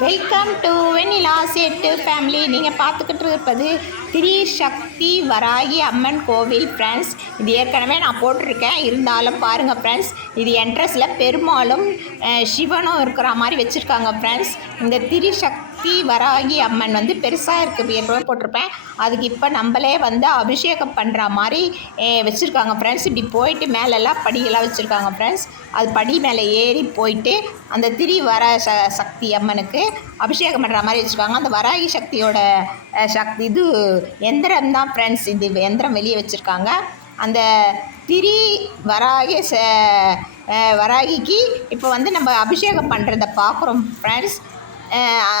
Welcome to Vennila set family. நீங்கள் பார்த்துக்கிட்டு இருப்பது திரிசக்தி வராகி அம்மன் கோவில் ஃப்ரெண்ட்ஸ். இது ஏற்கனவே நான் போட்டிருக்கேன், இருந்தாலும் பாருங்கள் ஃப்ரெண்ட்ஸ். இது என்ட்ரஸில் பெருமாளும் சிவனும் இருக்கிற மாதிரி வச்சுருக்காங்க ஃப்ரெண்ட்ஸ். இந்த திரிசக்தி வராகி அம்மன் வந்து பெருசாக இருக்குது, ஏற்கனவே போட்டிருப்பேன். அதுக்கு இப்போ நம்மளே வந்து அபிஷேகம் பண்ணுற மாதிரி வச்சுருக்காங்க ஃப்ரெண்ட்ஸ். இப்படி போயிட்டு மேலெல்லாம் படியெல்லாம் வச்சுருக்காங்க ஃப்ரெண்ட்ஸ். அது படி மேலே ஏறி போயிட்டு அந்த சக்தி அம்மனுக்கு அபிஷேகம் பண்ணுற மாதிரி வச்சுருக்காங்க. அந்த வராகி சக்தியோட சக்தி இது எந்திரம் தான் ஃப்ரெண்ட்ஸ். இது எந்திரம் வெளியே வச்சுருக்காங்க. அந்த வராகிக்கு இப்போ வந்து நம்ம அபிஷேகம் பண்ணுறத பார்க்குறோம் ஃப்ரெண்ட்ஸ்.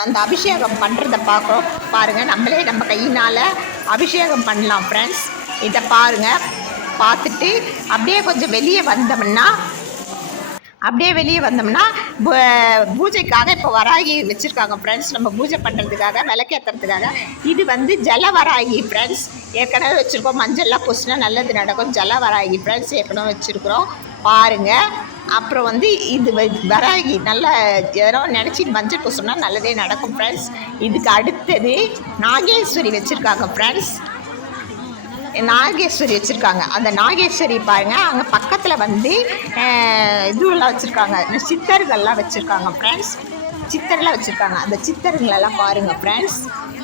அந்த அபிஷேகம் பண்ணுறத பார்க்குறோம். பாருங்கள், நம்மளே நம்ம கையினால் அபிஷேகம் பண்ணலாம் ஃப்ரெண்ட்ஸ். இதை பாருங்கள். பார்த்துட்டு அப்படியே கொஞ்சம் வெளியே வந்தோம்னா பூஜைக்காக இப்போ வராகி வச்சுருக்காங்க ஃப்ரெண்ட்ஸ். நம்ம பூஜை பண்ணுறதுக்காக, விளக்கேற்றுறதுக்காக. இது வந்து ஜலவராகி ஃப்ரெண்ட்ஸ். ஏற்கனவே வச்சுருக்கோம். மஞ்சள்லாம் பூசினா நல்லது நடக்கும். ஜலவராகி ஃப்ரெண்ட்ஸ் ஏற்கனவே வச்சுருக்குறோம், பாருங்கள். அப்புறம் வந்து இது வராகி நல்லா ஏதோ நினச்சி மஞ்சள் பூசினா நல்லதே நடக்கும் ஃப்ரெண்ட்ஸ். இதுக்கு அடுத்தது நாகேஸ்வரி வச்சுருக்காங்க ஃப்ரெண்ட்ஸ். நாகேஸ்வரி வச்சுருக்காங்க. அந்த நாகேஸ்வரி பாருங்கள், அங்கே பக்கத்தில் வந்து இதுவெல்லாம் வச்சுருக்காங்க, சித்தர்கள்லாம் வச்சுருக்காங்க ஃப்ரெண்ட்ஸ். சித்தர்லாம் வச்சுருக்காங்க. அந்த சித்தர்களெல்லாம் பாருங்கள் ஃப்ரெண்ட்ஸ்,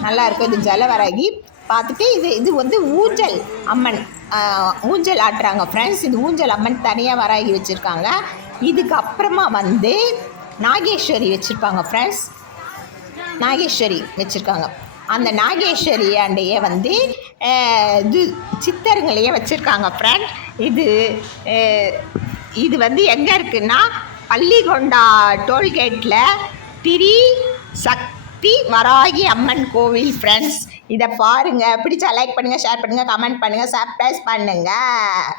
நல்லாயிருக்கும். இது ஜலவராகி. பார்த்துட்டு இது வந்து ஊஞ்சல் அம்மன், ஊஞ்சல் ஆட்டுறாங்க ஃப்ரெண்ட்ஸ். இது ஊஞ்சல் அம்மன் தனியாக வராகி வச்சுருக்காங்க. இதுக்கு அப்புறமா வந்து நாகேஸ்வரி வச்சுருப்பாங்க ஃப்ரெண்ட்ஸ். நாகேஸ்வரி வச்சுருக்காங்க. அந்த நாகேஸ்வரி ஆண்டையே வந்து இது சித்தருங்களையே வச்சுருக்காங்க ஃப்ரெண்ட். இது வந்து எங்கே இருக்குன்னா பள்ளிகொண்டா டோல்கேட்டில் திரிசக்தி வராகி அம்மன் கோவில் ஃப்ரெண்ட்ஸ். இதை பாருங்கள். பிடிச்சா லைக் பண்ணுங்கள், ஷேர் பண்ணுங்கள், கமெண்ட் பண்ணுங்கள், சப்ஸ்கிரைப் பண்ணுங்கள்.